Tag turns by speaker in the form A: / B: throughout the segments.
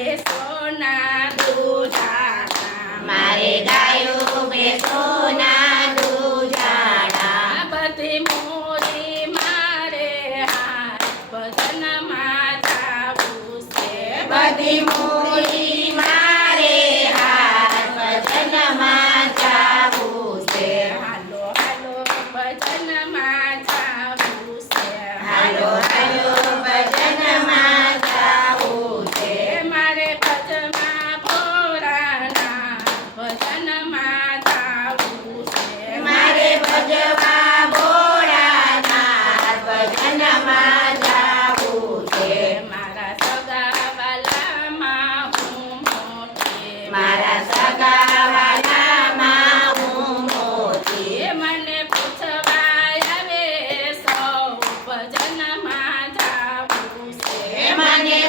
A: દેશોના દુધાતા મારે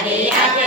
B: Maria.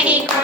A: Happy